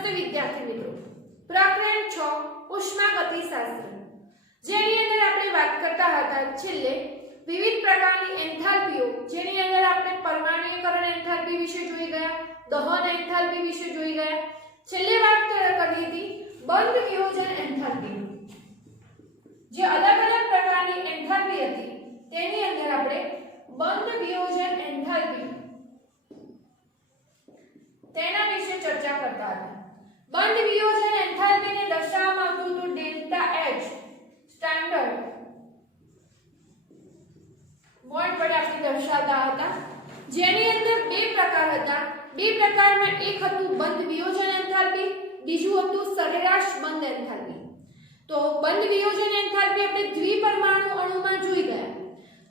નમસ્તે વિદ્યાર્થી મિત્રો, પ્રકરણ 6 ઉષ્માગતિશાસ્ત્ર, જેની અંદર આપણે વાત કરતા હતા છેલ્લે વિવિધ પ્રકારની એન્થાલ્પીઓ, જેની અંદર આપણે પરમાણુકરણ એન્થાલ્પી વિશે જોઈ ગયા, દહન એન્થાલ્પી વિશે જોઈ ગયા. છેલ્લે વાત કરી હતી બંધ વિયોજન એન્થાલ્પી, જે અલગ અલગ પ્રકારની એન્થાલ્પી હતી તેની અંદર આપણે બંધ વિયોજન એન્થાલ્પી તેના વિશે ચર્ચા કરતા હતા. બંધ વિયોજન એન્થાલ્પીને દર્શાવવામાં આવતું હતું ડેલ્ટા H સ્ટાન્ડર્ડ બોન્ડ વડે આપણે દર્શાવતા હતા, જેની અંદર બે પ્રકાર હતા. બે પ્રકારમાં એક હતું બંધ વિયોજન એન્થાલ્પી, બીજું હતું સરેરાશ બંધ એન્થાલ્પી. તો બંધ વિયોજન એન્થાલ્પી આપણે દ્વિપરમાણુ અણુમાં જોઈ ગયા.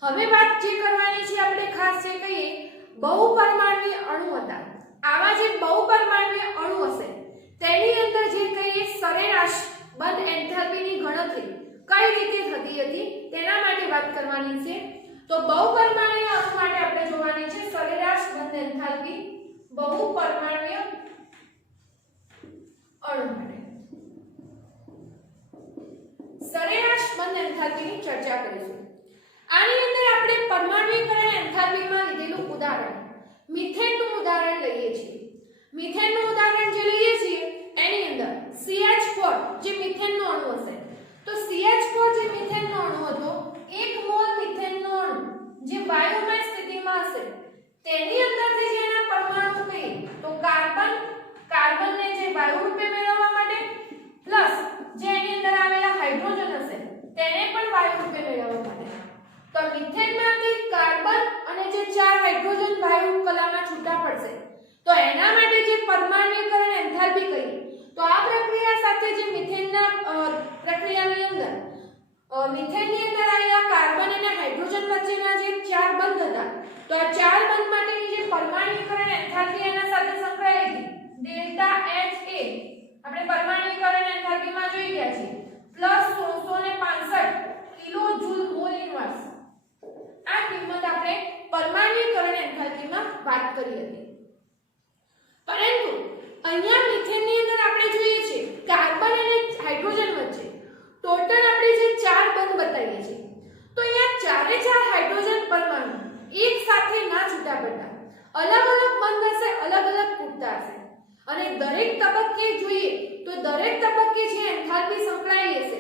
હવે વાત જે કરવાની છે આપણે ખાસ જે કહીએ બહુપરમાણુય અણુ હતા. આવા જે બહુપરમાણુય અણુ હશે તેની અંદર જે કહીએ સરેરાશ બંધ એન્થાલ્પીની ગણતરી કઈ રીતે થતી હતી તેના માટે વાત કરવાની છે. તો બહુપરમાણુય અણુ માટે આપણે જોવાની છે સરેરાશ બંધ એન્થાલ્પી. બહુપરમાણુય અણુ માટે સરેરાશ બંધ એન્થાલ્પીની ચર્ચા કરીશું. આની અંદર આપણે પરમાણુકરણ એન્થાલ્પીમાં લીધેલું ઉદાહરણ મિથેનનું ઉદાહરણ લઈએ છીએ. મિથેનનું ઉદાહરણ જે લઈએ છીએ એની અંદર CH4 જે મિથેનનો અણુ હશે, તો CH4 જે મિથેનનો અણુ હતો, 1 મોલ મિથેનનો અણુ જે વાયુમય સ્થિતિમાં હશે તેની અંદરથી જેના પરમાણુ કહીએ તો કાર્બનને જે વાયુ રૂપે મેળવવા માટે પ્લસ જે એની અંદર આવેલા હાઇડ્રોજન હશે તેને પણ વાયુ રૂપે મેળવવા માટે, તો મિથેનમાંથી કાર્બન અને જે 4 હાઇડ્રોજન વાયુ કલામાં છૂટા પડશે તો એના માટે જે પરમાણુકરણ એન્થાલ્પી કહીએ તો આ પ્રક્રિયા સાથે જે મિથેનના પ્રક્રિયાની અંદર મિથેનની અંદર આવેલા કાર્બન અને હાઇડ્રોજન વચ્ચેના જે 4 બંધ હતા, તો આ 4 બંધ માટેની જે પરમાણુકરણ એન્થાલ્પી એના સાથે સંકળાયેલી ડેલ્ટા H એ આપણે પરમાણુકરણ એન્થાલ્પીમાં જોઈ ગયા છીએ +1665 કિલો જૂલ મોલ ઇન્વર્સ. આ કિંમત આપણે પરમાણુકરણ એન્થાલ્પીમાં વાત કરી હતી. પરંતુ અહીંયા મિથેનની અંદર આપણે જોઈએ છે કાર્બન અને હાઇડ્રોજન વચ્ચે ટોટલ આપણે જે 4 બંધ બતાવીએ છીએ, તો અહીંયા ચારે 4 હાઇડ્રોજન પરમાણુ એક સાથે ના છૂટા પડતા અલગ અલગ બંધ હશે, અલગ અલગ તૂટતા હશે. અને દરેક તબક્કે જોઈએ તો દરેક તબક્કે જે એન્થાલ્પી સંકળાયેલી હશે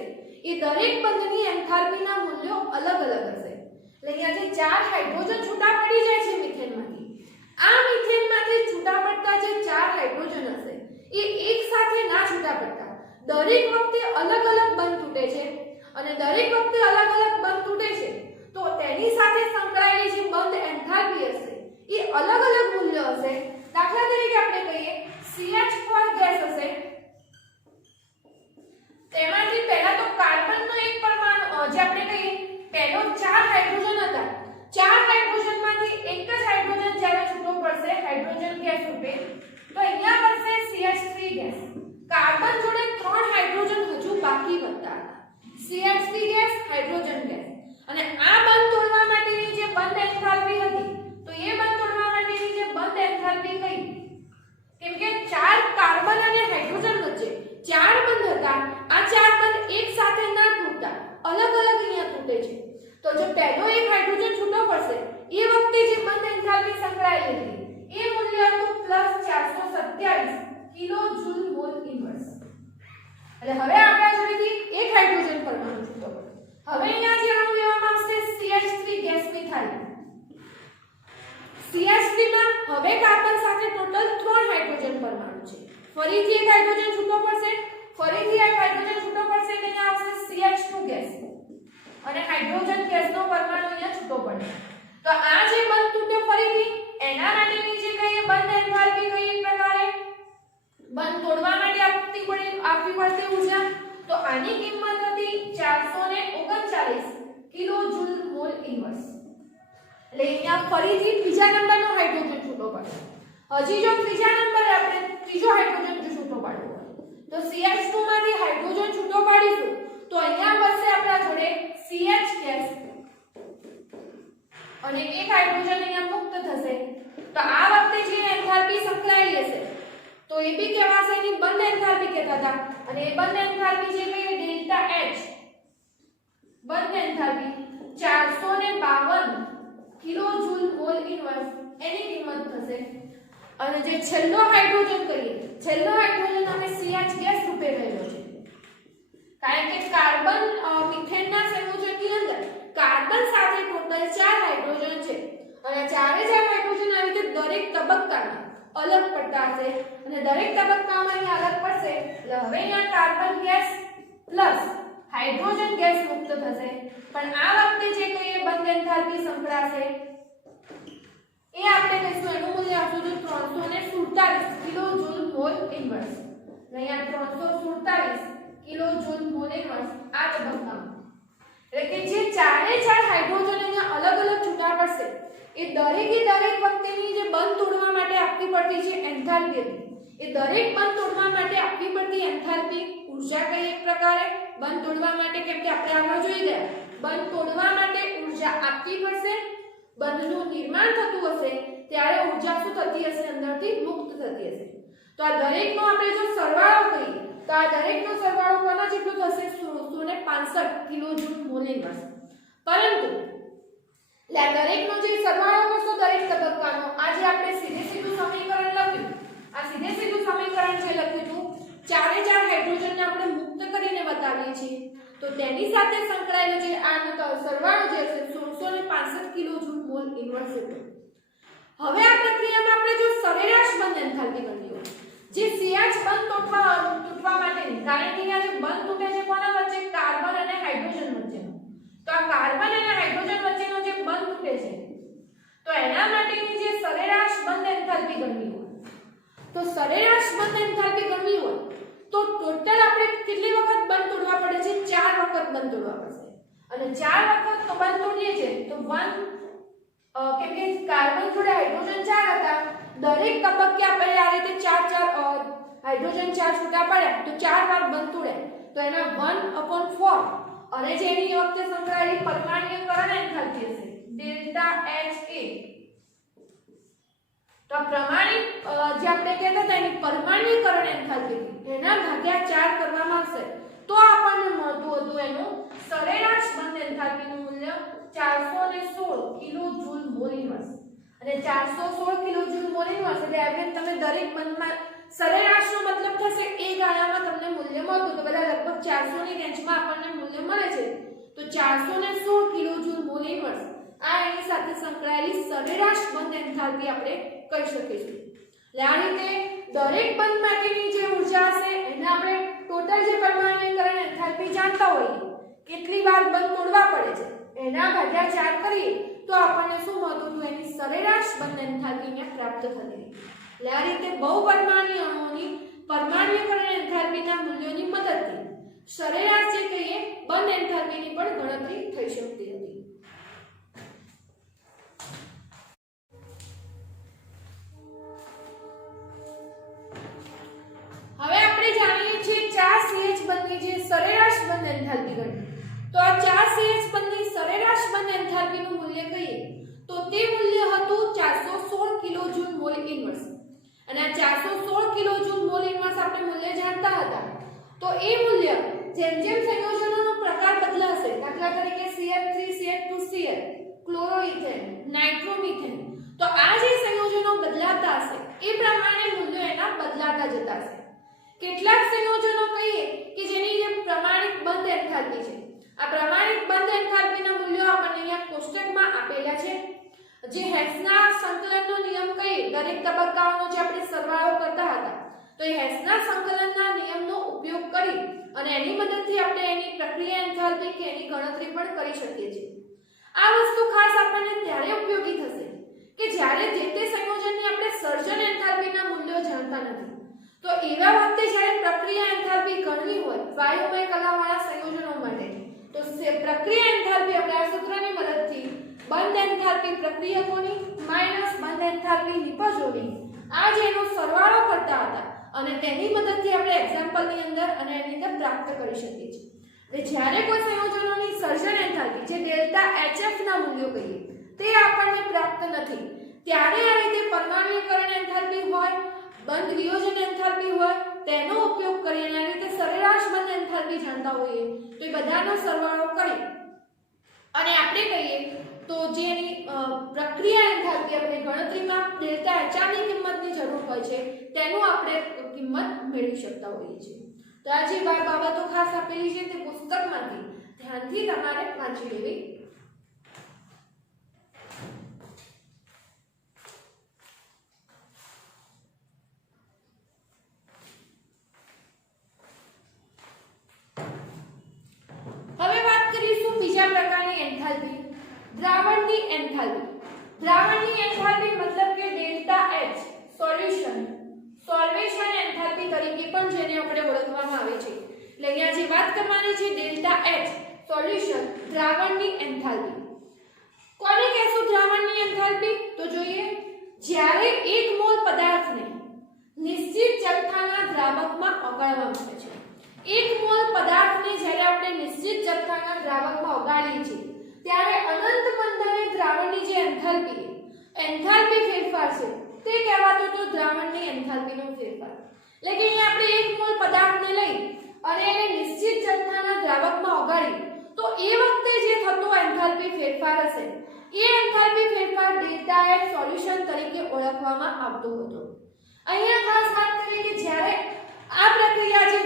એ દરેક બંધની એન્થાલ્પીના મૂલ્યો અલગ અલગ હશે. એટલે અહીંયા જે 4 હાઇડ્રોજન છૂટા પડી જાય છે મિથેનમાંથી, આ મિથેનમાંથી છૂટા પડતા જે 4 હાઇડ્રોજન હશે એ એક સાથે ના છૂટા પડતા દરેક વખતે અલગ અલગ બંધ તૂટે છે. અને દરેક વખતે અલગ અલગ બંધ તૂટે છે તો તેની સાથે સંકળાયેલી જે બંધ એન્થાલ્પી હશે એ અલગ અલગ મૂલ્ય હશે. દાખલા તરીકે આપણે કહીએ CH4 ગેસ હશે, તેમાંથી પહેલા તો કાર્બનનો એક પરમાણુ જે આપણે કહીએ પહેલો 4 હાઇડ્રોજન હતા, 4 હાઇડ્રોજનમાંથી એક જ હાઇડ્રોજન જ્યારે છૂટો પડશે હાઇડ્રોજન ગેસ રૂપે તો અહીંયા બનશે CH3 ગેસ. કાર્બન જોડે 3 હાઇડ્રોજન હજુ બાકી વધતા હતા, CH3 ગેસ, હાઇડ્રોજન ગેસ. અને આ બંધ તોડવા માટેની જે બંધ એન્થાલ્પી હતી તો એ બંધ તોડવા માટેની જે બંધ એન્થાલ્પી કઈ, કેમ કે 4 કાર્બન અને હાઇડ્રોજન વચ્ચે 4 બંધ હતા, આ 4 બંધ એક સાથે ના તૂટતા અલગ અલગ અહીંયા તૂટે છે. તો જો પહેલો એક હાઇડ્રોજન છૂટો પડશે એ વખતે જે બંધ એન્થાલ્પી સંકળાયેલી હતી એ મૂલ્ય હતું +427 કિલો જૂલ મોલ ઇન્વર્સ. એટલે હવે આપણા જોડેથી એક હાઇડ્રોજન પરમાણુ છૂટો પડ્યો. હવે અહીંયા જે અણુ લેવામાં આવશે CH3 ગેસ મિથાઇલ. CH3 માં હવે કાર્બન સાથે ટોટલ 3 હાઇડ્રોજન પરમાણુ છે. ફરીથી એક હાઇડ્રોજન છૂટો પડશે, ફરીથી એક હાઇડ્રોજન છૂટો પડશે એટલે અહીંયા આવશે CH2 ગેસ અને હાઇડ્રોજન ગેસનો પરમાણુ અહીંયા છૂટો પડે. તો આ જે બંધ તૂટ્યો ફરીથી એના માટેની જે કહીએ બંધ એન્થાલ્પી કઈ એક પ્રકારે બંધ તોડવા માટે આપવી પડતી ઊર્જા, તો આની કિંમત હતી 439 કિલો જૂલ મોલ ઇન્વર્સ. એટલે અહીંયા ફરીથી ત્રીજા નંબરનો હાઇડ્રોજન છૂટો પડ્યો. હજી જો ત્રીજા નંબરે આપણે ત્રીજો હાઇડ્રોજન જો છૂટો પાડવો હોય તો CH2 માંથી હાઇડ્રોજન છૂટો પાડીશું તો અહીંયા બચશે આપણા જોડે CH ગેસ અને એક હાઇડ્રોજન અહીંયા મુક્ત થશે. તો આ વખતે જે એન્થાલ્પી સંકળાયેલી હશે તો એ બી કહેવાશે એની બંધ એન્થાલ્પી કહેતા હતા અને એ બંધ એન્થાલ્પી જે કહીએ ડેલ્ટા H બંધ એન્થાલ્પી 452 કિલોજૂલ મોલ ઇનવર્સ એની કિંમત થશે અને જે છેલ્લો હાઇડ્રોજન કહીએ છેલ્લો હાઇડ્રોજન અમે CH ગેસ રૂપે રહેલો છે કારણ કે કાર્બન મિથેનના સંયોજનની અંદર કાર્બન સાથે ટોટલ 4 હાઇડ્રોજન છે અને ચારે ચાર હાઇડ્રોજન આવી રીતે દરેક તબક્કામાં અલગ પડતા હશે અને દરેક તબક્કામાં અહીંયા અલગ પડશે એટલે હવે અહીંયા carbon gas plus hydrogen gas મુક્ત થશે પણ આ વખતે જે કહીએ બંધ એન્થાલ્પી સંકળાશે એ આપણે કહીશું એનું મૂલ્ય આપશું તો 347 કિલોજૂલ મોલ ઇનવર્સ અહીંયા 347 કિલોજૂલ મોલ ઇનવર્સ આ તબક્કામાં એટલે કે જે ચારે ચાર હાઇડ્રોજન અહીંયા અલગ અલગ છૂટા પડશે એ દરેક વખતેની જે બંધ તોડવા માટે આપવી પડતી છે એન્થાલ્પી એ દરેક બંધ તોડવા માટે આપવી પડતી એન્થાલ્પી ઊર્જા કઈ એક પ્રકારે બંધ તોડવા માટે કેમ કે આપણે આગળ જોઈ ગયા બંધ તોડવા માટે ઊર્જા આપવી પડશે બંધનું નિર્માણ થતું હશે ત્યારે ઊર્જા શું થતી હશે અંદરથી મુક્ત થતી હશે તો આ દરેકનો આપણે જો સરવાળો કરીએ તો આ દરેકનો સરવાળો કોના જેટલો થશે 1665 કિલોજૂલ મોલ ઇનવર્સ પરંતુ દરેકનો જે સરવાળો કરશો દરેક તબક્કાનો આજે આપણે સીધું સમીકરણ લખ્યું આ સીધું સમીકરણ જે લખ્યું હતું ચારે ચાર હાઇડ્રોજનને આપણે મુક્ત કરીને બતાવીએ છીએ તો તેની સાથે સંકળાયેલો જે આનો સરવાળો જે છે 1665 કિલોજૂલ મોલ ઇનવર્સ હતો હવે આ પ્રક્રિયામાં આપણે જો સરેરાશ બંધ એન્થાલ્પી ગણવી હોય જે CH બંધ તૂટવા માટેની કારણ કે અહીંયા જે બંધ તૂટે છે કોના વચ્ચે કાર્બન અને હાઇડ્રોજન વચ્ચેનો તો આ કાર્બન અને હાઇડ્રોજન વચ્ચેનો જે બંધ તૂટે છે તો એના માટેની જે સરેરાશ બંધ એન્થાલ્પી ગણવી હોય તો સરેરાશ બંધ એન્થાલ્પી ગણવી હોય તો ટોટલ આપણે કેટલી વખત બંધ તોડવા પડે છે 4 વખત બંધ તોડવા પડશે અને 4 વખત તો બંધ તોડીએ છે તો 1 કેમ કે કાર્બન જોડે હાઇડ્રોજન 4 હતા દરેક તબક્કે આપણે આ રીતે 4 હાઇડ્રોજન 4 છૂટા પડ્યા તો 4 વાર બંધ તોડ્યા તો એના 1/4 અને જે એની વખતે સંકળાયેલી પરમાણ્વીયકરણ એન્થાલ્પી હશે ડેલ્ટા HA તો પ્રમાણિક જે આપણે કહેતા હતા એની પરમાણ્વીયકરણ એન્થાલ્પી એના ભાગ્યા 4 કરવામાં આવશે તો આપણને મળતું હતું એનું સરેરાશ બંધ એન્થાલ્પીનું મૂલ્ય 416 કિલોજૂલ મોલ ઇનવર્સ અને 416 કિલોજૂલ મોલ ઇનવર્સ એટલે એવરેજ તમે દરેક બંધમાં સરેરાશનો મતલબ થશે એ ગાળામાં તમને મૂલ્ય મળતું તો બધા લગભગ 400 ની રેન્જમાં આપણને મૂલ્ય મળે છે તો 416 કિલોજૂલ મોલ ઇનવર્સ આ એની સાથે સંકળાયેલી સરેરાશ બંધ એન્થાલ્પી આપણે કહી શકીશું એટલે આ રીતે દરેક બંધ માટેની જે ઊર્જા હશે એને આપણે ટોટલ જે પરમાણ્વીયકરણ એન્થાલ્પી જાણતા હોઈએ કેટલી વાર બંધ તોડવા પડે છે એના ભાગ્યા 4 કરીએ તો આપણને શું મળતું હતું એની સરેરાશ બંધ એન્થાલ્પી અહીંયા પ્રાપ્ત થતી એટલે આ રીતે બહુપરમાણ્વીય અણુઓની પરમાણ્વીયકરણ એન્થાલ્પીના મૂલ્યોની મદદથી સરેરાશ જે કહીએ બંધ એન્થાલ્પીની પણ ગણતરી થઈ શકતી હતી હવે આપણે જાણીએ છીએ 4 CH બંધની જે સરેરાશ બંધ એન્થાલ્પી ગણવી તો આ 4 CH બંધની સરેરાશ બંધ એન્થાલ્પીનું મૂલ્ય કહીએ તો તે મૂલ્ય હતું 416 કિલોજૂલ મોલ ઇનવર્સ અને આ 416 કિલોજૂલ મોલ ઇનવર્સ આપણે મૂલ્ય જાણતા હતા તો એ મૂલ્ય જેમ જેમ સંયોજનોનો પ્રકાર બદલાશે દાખલા તરીકે CH3 CH2 Cl ક્લોરોઇથેન નાઇટ્રોમિથેન તો આ જે સંયોજનો બદલાતા હશે એ પ્રમાણે મૂલ્યો એના બદલાતા જતા હશે કેટલાક સંયોજનો કહીએ કે જેની જે પ્રમાણિત બંધ એન્થાલ્પી છે આ પ્રમાણિત બંધ એન્થાલ્પીના મૂલ્યો આપણને અહીંયા કોષ્ટકમાં આપેલા છે જે હેસના સંકલનનો નિયમ કહીએ દરેક તબક્કાઓનો જે આપણે સરવાળો કરતા હતા તો એ હેસના સંકલનના નિયમનો ઉપયોગ કરી અને એની મદદથી આપણે એની પ્રક્રિયા એન્થાલ્પી કે એની ગણતરી પણ કરી શકીએ છીએ આ વસ્તુ ખાસ આપણને ત્યારે ઉપયોગી થશે કે જ્યારે જે તે સંયોજનની આપણે સર્જન એન્થાલ્પીના મૂલ્યો જાણતા નથી તો એવા વખતે જ્યારે પ્રક્રિયા એન્થાલ્પી ગણવી હોય વાયુમય કલાવાળા સંયોજનો માટે તો પ્રક્રિયા એન્થાલ્પી આપણે આ સૂત્રની મદદથી બંધ એન્થાલ્પી પ્રક્રિયકોની માઈનસ બંધ એન્થાલ્પી નિપજોની આ જેનો સરવાળો કરતા હતા અને તેની મદદથી આપણે એક્ઝામ્પલની અંદર અને એની અંદર પ્રાપ્ત કરી શકીએ છીએ એટલે જ્યારે કોઈ સંયોજનોની સર્જન એન્થાલ્પી જે ડેલ્ટા HF ના મૂલ્યો કહીએ તે આપણને પ્રાપ્ત નથી ત્યારે આ રીતે પરમાણ્વીયકરણ એન્થાલ્પી હોય બંધ વિયોજન એન્થાલ્પી હોય તેનો ઉપયોગ કરીને આ રીતે સરેરાશ બંધ એન્થાલ્પી જાણતા હોઈએ તો એ બધાનો સરવાળો કરી અને આપણે કહીએ તો જેની પ્રક્રિયા એન્થાલ્પી આપણે ગણતરીમાં ડેલ્ટા H ની કિંમતની જરૂર હોય છે તેનું આપણે કિંમત મેળવી શકતા હોઈએ છીએ। તો આ જે બાબતો ખાસ આપેલી છે તે પુસ્તકમાંથી ધ્યાનથી તમારે વાંચી લેવી। હવે વાત કરીશું બીજા પ્રકારની એન્થાલ્પી, દ્રાવણની એન્થાલ્પી। દ્રાવણની એન્થાલ્પી મતલબ કે ડેલ્ટા H સોલ્વેશન એન્થાલ્પી તરીકે પણ જેને આપણે ઓળખવામાં આવે છે। એટલે અહીંયા જે વાત કરવાની છે ડેલ્ટા H સોલ્યુશન દ્રાવણની એન્થાલ્પી। કોને કહેશું દ્રાવણની એન્થાલ્પી? તો જોઈએ, જ્યારે 1 મોલ પદાર્થને નિશ્ચિત જથ્થાના દ્રાવકમાં ઓગાળવામાં આવે છે। 1 મોલ પદાર્થને જ્યારે આપણે નિશ્ચિત જથ્થાના દ્રાવકમાં ઓગાળીએ છીએ ત્યારે અનંત મંદને દ્રાવણની જે એન્થાલ્પી ફેરફાર છે તે કહેવાતો તો દ્રાવણની એન્થાલ્પીનો ફેરફાર। એટલે કે અહીંયા આપણે 1 મોલ પદાર્થને લઈ અને એને નિશ્ચિત જથ્થાના દ્રાવકમાં ઓગાળી તો એ વખતે જે થતો એન્થાલ્પી ફેરફાર હશે એ એન્થાલ્પી ફેરફાર ડેલ્ટા H સોલ્યુશન તરીકે ઓળખવામાં આવતો હતો। અહીંયા ખાસ વાત કરીએ કે જ્યારે આ પ્રક્રિયા જે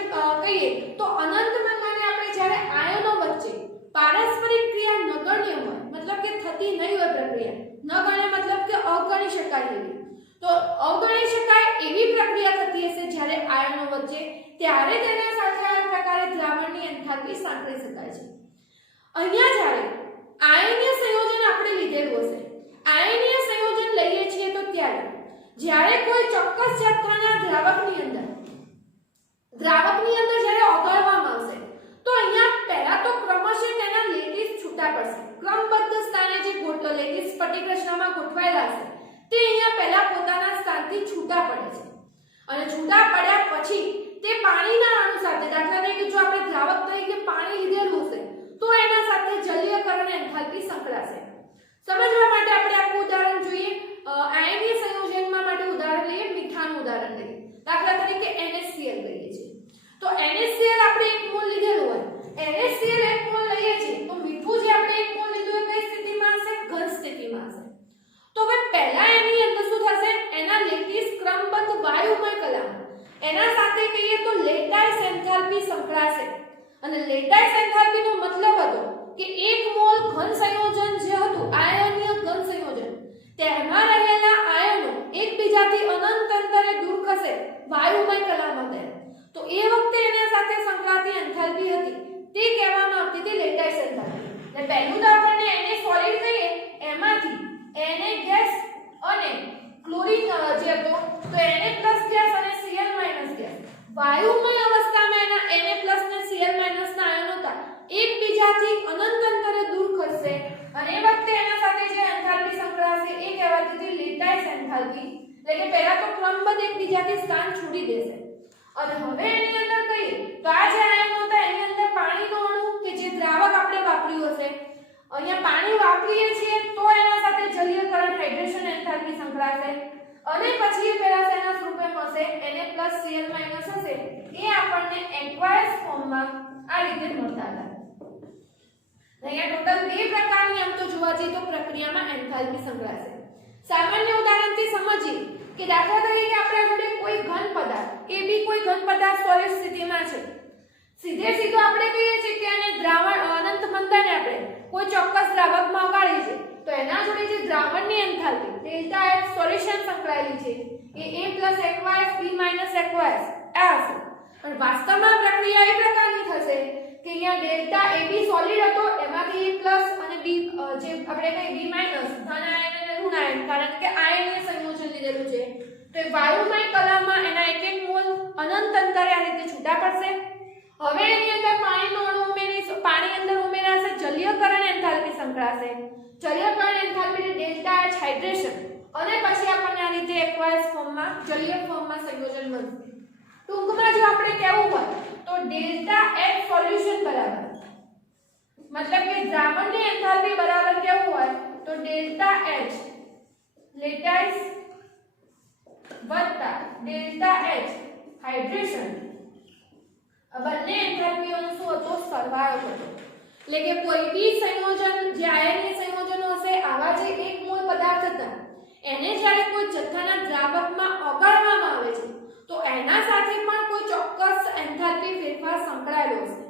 કહીએ તો અનંત મંદને આપણે જ્યારે આયનો વચ્ચે પારસ્પરિક ક્રિયા નગણ્ય હોય મતલબ કે થતી નહીં હોય પ્રક્રિયા, નગણ્ય મતલબ કે અવગણી શકાય એવી, તો અવગણી શકાય એવી પ્રક્રિયા થતી હશે જ્યારે આયનો વચ્ચે ત્યારે તેના સાથે આ પ્રકારે દ્રાવણની એન્થાલ્પી સાંકળી શકાય છે। અહીંયા જ્યારે આયનીય સંયોજન આપણે લીધેલું હશે, આયનીય સંયોજન લઈએ છીએ તો ત્યારે જ્યારે કોઈ ચોક્કસ જથ્થાના દ્રાવકની અંદર જ્યારે ઓગાળવામાં આવશે તો અહીંયા પહેલા તો ક્રમશઃ તેના લેટિસ છૂટા પડશે। ક્રમબદ્ધ સ્થાને જે લેટિસ સ્ફટિક રચનામાં ગોઠવાયેલા હશે તે અહીંયા પહેલા પોતાના સ્થાનથી છૂટા પડે છે અને છૂટા પડ્યા પછી તે પાણીના અણુ સાથે, દાખલા તરીકે જો આપણે દ્રાવક તરીકે પાણી લીધેલું હશે તો એના સાથે જલીયકરણ એન્થાલ્પી સંકળાશે। સમજવા માટે આપણે આખું ઉદાહરણ જોઈએ। આયનીય સંયોજનમાં માટે ઉદાહરણ લઈએ, મીઠાનું ઉદાહરણ લઈએ, દાખલા તરીકે NaCl લઈએ છીએ તો NaCl આપણે 1 મોલ લીધેલું હોય, NaCl 1 મોલ લઈએ છીએ તો મીઠું જે આપણે 1 મોલ લીધું હોય કઈ સ્થિતિમાં હશે? ઘન સ્થિતિમાં હશે। તો હવે પહેલા એની અંદર શું થશે? એના લેટિસ ક્રમબદ્ધ વાયુમય કલામાં એના સાથે કહીએ તો લેટાઇસ એન્થાલ્પી સંકળાશે અને લેટાઇસ એન્થાલ્પીનો મતલબ હતો કે 1 મોલ ઘન સંયોજન જે હતું આયનીય ઘન સંયોજન તેમાં રહેલા આયનો એકબીજાથી અનંત અંતરે દૂર ખસે વાયુમય કલામાં ત્યારે, તો એ વખતે એના સાથે સંકળાતી એન્થાલ્પી હતી તે કહેવામાં આવતી હતી લેટાઇસ એન્થાલ્પી। એટલે પહેલું તો આપણને Na સોલિડ કહીએ એમાંથી Na ગેસ અને ક્લોરીન જે હતો તો Na+ ગેસ અને Cl- ગેસ વાયુમય અવસ્થામાં એના Na+ ને Cl- ના આયનો હતા એકબીજાથી અનંત અંતરે દૂર ખસશે અને એ વખતે એના સાથે જે એન્થાલ્પી સંકળાશે એ કહેવાતી હતી લેટાઇસ એન્થાલ્પી। એટલે કે પહેલા તો ક્રમબદ્ધ એકબીજાથી સ્થાન છોડી દેશે અને હવે એની અંદર કહીએ તો આ જે આયનો હતા એની અંદર પાણીનો અણુ કે જે દ્રાવક આપણે વાપર્યું હશે, અહીંયા પાણી વાપરીએ છીએ તો એના સાથે જલીયકરણ હાઇડ્રેશન એન્થાલ્પી સંકળાશે અને પછી પેલા એના સ્વરૂપે મળશે Na+ Cl- હશે એ આપણને એક્વાયસ ફોર્મમાં આ રીતે મળતા હતા। અહીંયા ટોટલ 2 પ્રકારની આમ તો જોવા જઈએ તો પ્રક્રિયામાં એન્થાલ્પી સંકળાશે। સામાન્ય ઉદાહરણથી સમજીએ કે દાખલા તરીકે આપણા જોડે કોઈ ઘન પદાર્થ કે બી કોઈ ઘન પદાર્થ સોલિડ સ્થિતિમાં છે, સીધો આપણે કહીએ છીએ કે આને દ્રાવણ અનંત મંદને આપણે કોઈ ચોક્કસ દ્રાવકમાં ઓગાળીએ છીએ તો એના જોડે જે દ્રાવણની એન્થાલ્પી ડેલ્ટા H સોલ્યુશન સંકળાયેલી છે એ A+ aqueous B- aqueous આ હશે। પણ વાસ્તવમાં પ્રક્રિયા એ પ્રકારની થશે કે અહીંયા ડેલ્ટા AB સોલિડ હતો એમાંથી A+ અને B જે આપણે કહીએ B- ધન આયન અને ઋણ આયન, કારણ કે આયનીય સંયોજન લીધેલું છે તો વાયુમય કલામાં એના 1 મોલ અનંત અંતરે આ રીતે છૂટા પડશે। હવે એની અંદર પાણીનો અણુ ઉમેરીશું, પાણી અંદર ઉમેરાશે, જલીયકરણ એન્થાલ્પી સંકળાશે, જલીયકરણ એન્થાલ્પી ડેલ્ટા H હાઇડ્રેશન અને પછી આપણને આ રીતે એક્વાયસ ફોર્મમાં જલીય ફોર્મમાં સંયોજન મળશે। ટૂંકમાં જો આપણે કહેવું હોય તો ડેલ્ટા H સોલ્યુશન બરાબર મતલબ કે દ્રાવણની એન્થાલ્પી બરાબર કેવું હોય તો ડેલ્ટા H લેટાઇસ વત્તા ડેલ્ટા H હાઇડ્રેશન બંને એન્થાલ્પીઓનો શું હતો સરવાળો હતો એટલે કે કોઈ બી સંયોજન જે આયનીય સંયોજનો હશે આવા જે એક મોલ પદાર્થ હતા એને જ્યારે કોઈ જથ્થાના દ્રાવકમાં ઓગાળવામાં આવે છે તો એના સાથે પણ કોઈ ચોક્કસ એન્થાલ્પી ફેરફાર સંકળાયેલો હશે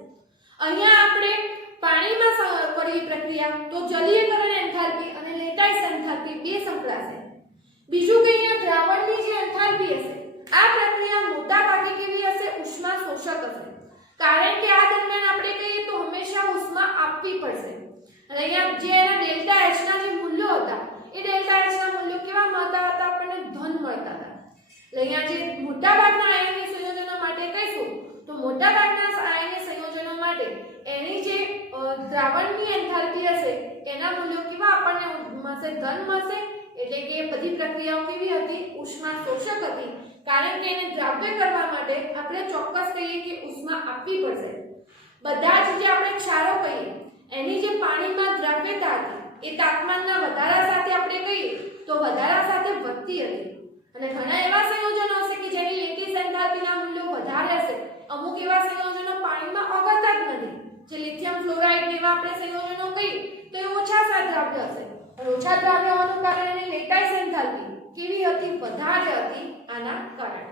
અહીંયા આપણે પાણીમાં કરેલી પ્રક્રિયા તો જલીયકરણ એન્થાલ્પી અને લેટાઇસ એન્થાલ્પી બે સંકળાશે બીજું કે અહીંયા દ્રાવણની જે એન્થાલ્પી હશે આ પ્રક્રિયા મોટા ભાગે કેવી હશે ઉષ્મા શોષક હશે કારણ કે આ દરમિયાન આપણે કહીએ તો હંમેશા ઉષ્મા આપવી પડશે અને અહીંયા જે એના ડેલ્ટા H ના જે મૂલ્યો હતા એ ડેલ્ટા H ના મૂલ્યો કેવા મળતા હતા આપણને ધન મળતા હતા એટલે અહીંયા જે મોટાભાગના આયનીય સંયોજનો માટે કહીશું તો મોટાભાગના આયનીય સંયોજનો માટે એની જે દ્રાવણની એન્થાલ્પી હશે એના મૂલ્યો કેવા આપણને મળશે ધન મળશે એટલે કે બધી પ્રક્રિયાઓ કેવી હતી ઉષ્મા શોષક હતી કારણ કે એને દ્રાવ્ય કરવા માટે આપણે ચોક્કસ કહીએ કે ઉષ્મા આપવી પડશે બધા જ જે આપણે ક્ષારો કહીએ એની જે પાણીમાં દ્રાવ્યતા હતી એ તાપમાનના વધારા સાથે આપણે કહીએ તો વધારા સાથે વધતી હતી અને ઘણા એવા સંયોજનો હશે કે જેની લેટિસ એન્થાલ્પીના મૂલ્યો વધારે હશે અમુક એવા સંયોજનો પાણીમાં ઓગળતા જ નથી જે લિથિયમ ફ્લોરાઇડ એવા આપણે સંયોજનો કહીએ તો એ ઓછા દ્રાવ્ય હશે અને ઓછા દ્રાવ્ય હોવાનું કારણે લેટાઇસ એન્થાલ્પી કેવી હતી વધારે હતી આના કારણે